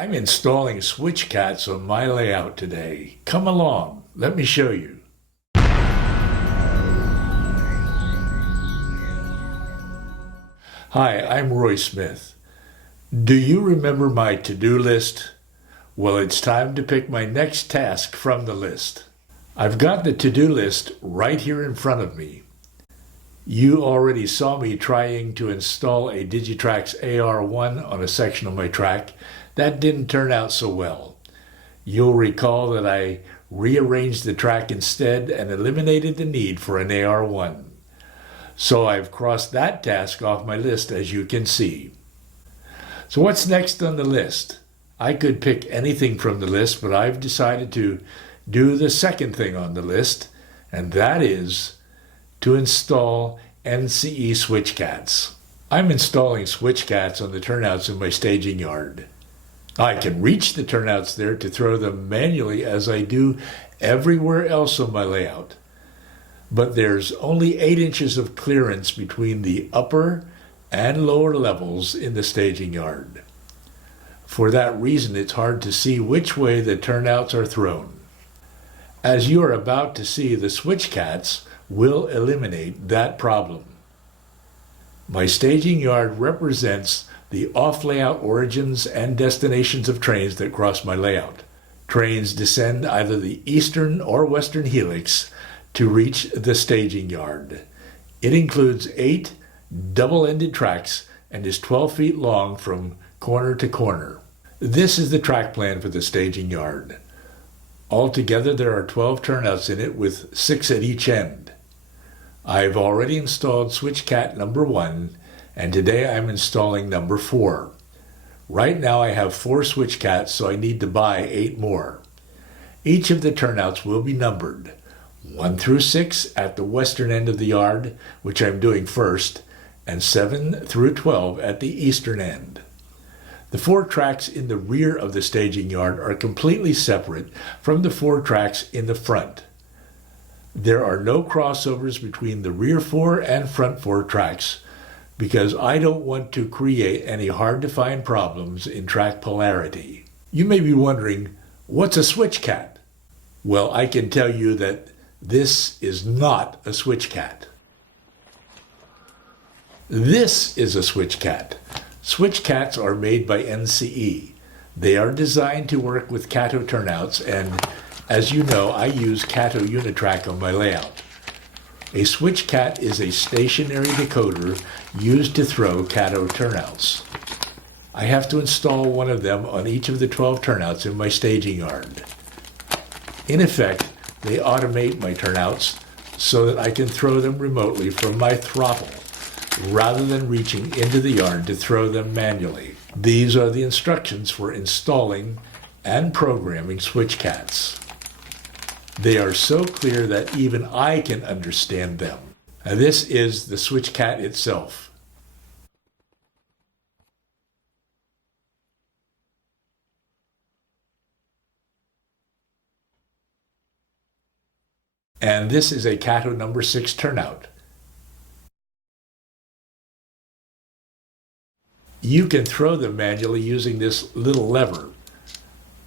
I'm installing Switch-Kats on my layout today. Come along, let me show you. Hi, I'm Roy Smith. Do you remember my to-do list? Well, it's time to pick my next task from the list. I've got the to-do list right here in front of me. You already saw me trying to install a Digitrax AR1 on a section of my track. That didn't turn out so well. You'll recall that I rearranged the track instead and eliminated the need for an AR1. So I've crossed that task off my list, as you can see. So what's next on the list? I could pick anything from the list, but I've decided to do the second thing on the list, and that is to install NCE Switch-Kats. I'm installing Switch-Kats on the turnouts in my staging yard. I can reach the turnouts there to throw them manually as I do everywhere else on my layout. But there's only 8 inches of clearance between the upper and lower levels in the staging yard. For that reason, it's hard to see which way the turnouts are thrown. As you are about to see, the Switch-Kats will eliminate that problem. My staging yard represents the off-layout origins and destinations of trains that cross my layout. Trains descend either the eastern or western helix to reach the staging yard. It includes 8 double-ended tracks and is 12 feet long from corner to corner. This is the track plan for the staging yard. Altogether, there are 12 turnouts in it with 6 at each end. I've already installed Switch-Kat number 1, and today I'm installing number 4. Right now I have 4 Switch-Kats, so I need to buy 8 more. Each of the turnouts will be numbered, 1 through 6 at the western end of the yard, which I'm doing first, and 7 through 12 at the eastern end. The 4 tracks in the rear of the staging yard are completely separate from the 4 tracks in the front. There are no crossovers between the rear 4 and front 4 tracks because I don't want to create any hard-to-find problems in track polarity. You may be wondering, what's a Switch-Kat? Well, I can tell you that this is not a Switch-Kat. This is a Switch-Kat. Switch-Kats are made by NCE. They are designed to work with Kato turnouts, and as you know, I use Kato Unitrack on my layout. A Switch-Kat is a stationary decoder used to throw Kato turnouts. I have to install one of them on each of the 12 turnouts in my staging yard. In effect, they automate my turnouts so that I can throw them remotely from my throttle, rather than reaching into the yard to throw them manually. These are the instructions for installing and programming Switch-Kats. They are so clear that even I can understand them. And this is the Switch-Kat itself. And this is a Kato number 6 turnout. You can throw them manually using this little lever.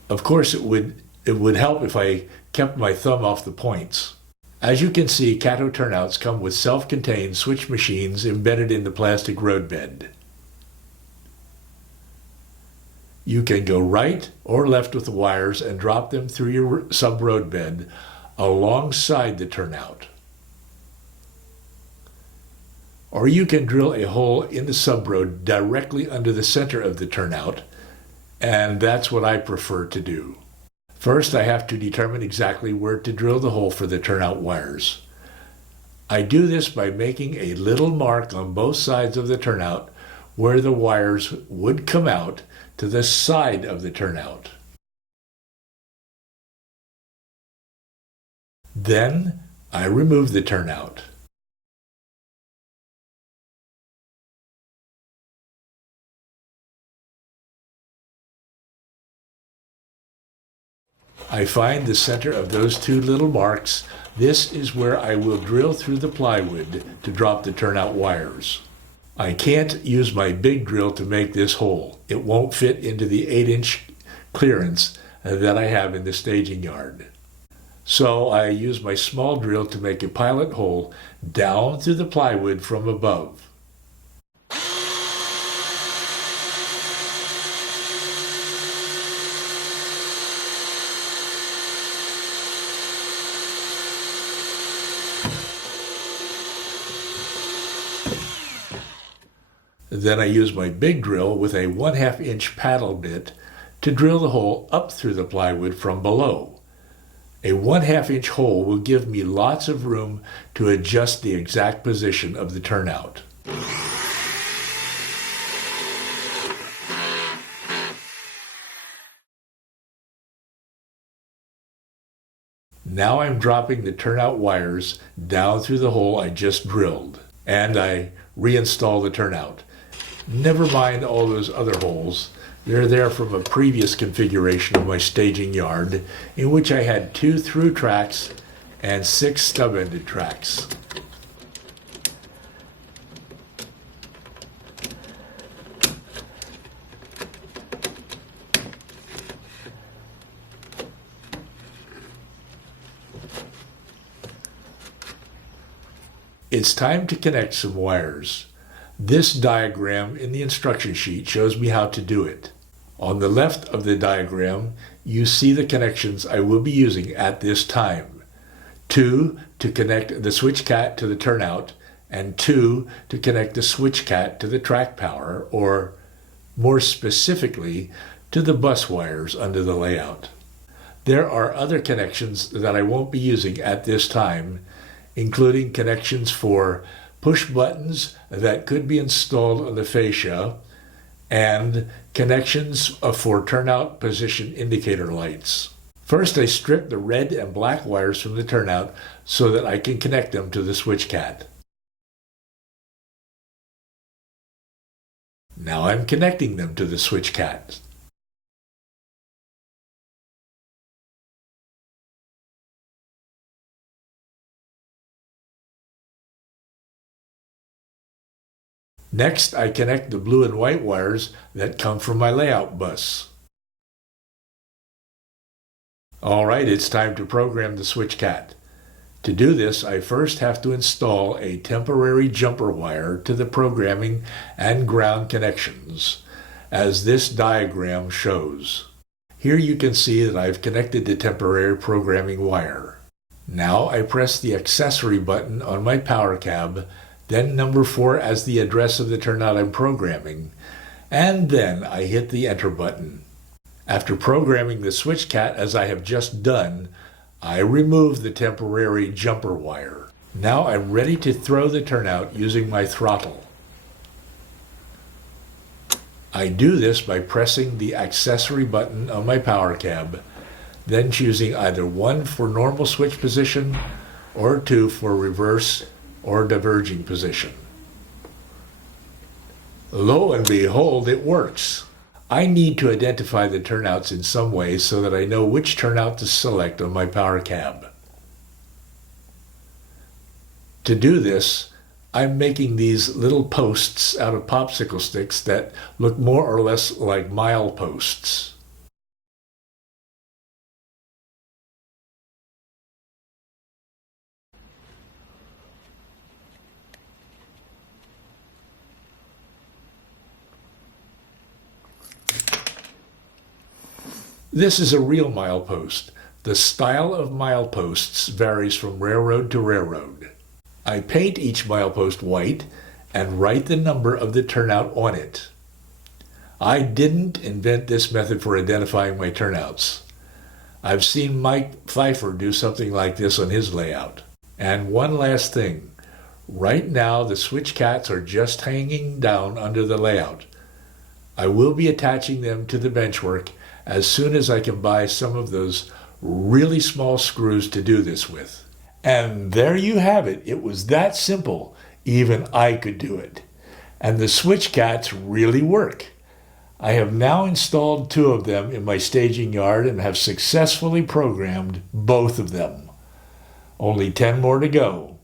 Of course, it would help if I kept my thumb off the points. As you can see, Kato turnouts come with self-contained switch machines embedded in the plastic roadbed. You can go right or left with the wires and drop them through your sub-roadbed alongside the turnout. Or you can drill a hole in the sub-road directly under the center of the turnout, and that's what I prefer to do. First, I have to determine exactly where to drill the hole for the turnout wires. I do this by making a little mark on both sides of the turnout where the wires would come out to the side of the turnout. Then I remove the turnout. I find the center of those 2 little marks. This is where I will drill through the plywood to drop the turnout wires. I can't use my big drill to make this hole. It won't fit into the 8-inch clearance that I have in the staging yard. So I use my small drill to make a pilot hole down through the plywood from above. Then I use my big drill with a 1/2 inch paddle bit to drill the hole up through the plywood from below. A 1/2 inch hole will give me lots of room to adjust the exact position of the turnout. Now I'm dropping the turnout wires down through the hole I just drilled, and I reinstall the turnout. Never mind all those other holes. They're there from a previous configuration of my staging yard in which I had 2 through tracks and 6 stub-ended tracks. It's time to connect some wires. This diagram in the instruction sheet shows me how to do it. On the left of the diagram, you see the connections I will be using at this time. 2 to connect the Switch-Kat to the turnout, and 2 to connect the Switch-Kat to the track power, or more specifically, to the bus wires under the layout. There are other connections that I won't be using at this time, including connections for push buttons that could be installed on the fascia, and connections for turnout position indicator lights. First, I strip the red and black wires from the turnout so that I can connect them to the Switch-Kat. Now I'm connecting them to the Switch-Kat. Next, I connect the blue and white wires that come from my layout bus. All right, it's time to program the Switch-Kat. To do this, I first have to install a temporary jumper wire to the programming and ground connections, as this diagram shows. Here you can see that I've connected the temporary programming wire. Now I press the accessory button on my PowerCab, then number 4 as the address of the turnout I'm programming, and then I hit the enter button. After programming the Switch-Kat as I have just done, I remove the temporary jumper wire. Now I'm ready to throw the turnout using my throttle. I do this by pressing the accessory button on my PowerCab, then choosing either 1 for normal switch position or 2 for reverse or diverging position. Lo and behold, it works. I need to identify the turnouts in some way so that I know which turnout to select on my PowerCab. To do this, I'm making these little posts out of popsicle sticks that look more or less like mileposts. This is a real milepost. The style of mileposts varies from railroad to railroad. I paint each milepost white and write the number of the turnout on it. I didn't invent this method for identifying my turnouts. I've seen Mike Pfeiffer do something like this on his layout. And one last thing. Right now the Switch-Kats are just hanging down under the layout. I will be attaching them to the benchwork as soon as I can buy some of those really small screws to do this with. And there you have it. It was that simple. Even I could do it. And the Switch-Kats really work. I have now installed 2 of them in my staging yard and have successfully programmed both of them. Only 10 more to go.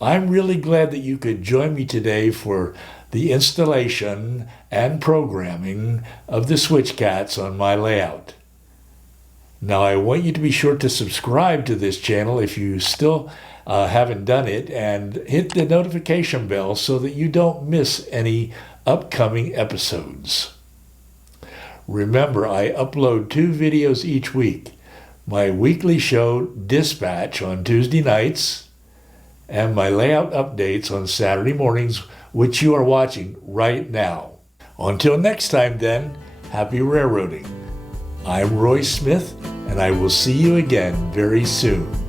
I'm really glad that you could join me today for the installation and programming of the Switch-Kats on my layout. Now I want you to be sure to subscribe to this channel if you still haven't done it, and hit the notification bell so that you don't miss any upcoming episodes. Remember, I upload 2 videos each week. My weekly show, Dispatch, on Tuesday nights, and my layout updates on Saturday mornings, which you are watching right now. Until next time then, happy railroading. I'm Roy Smith, and I will see you again very soon.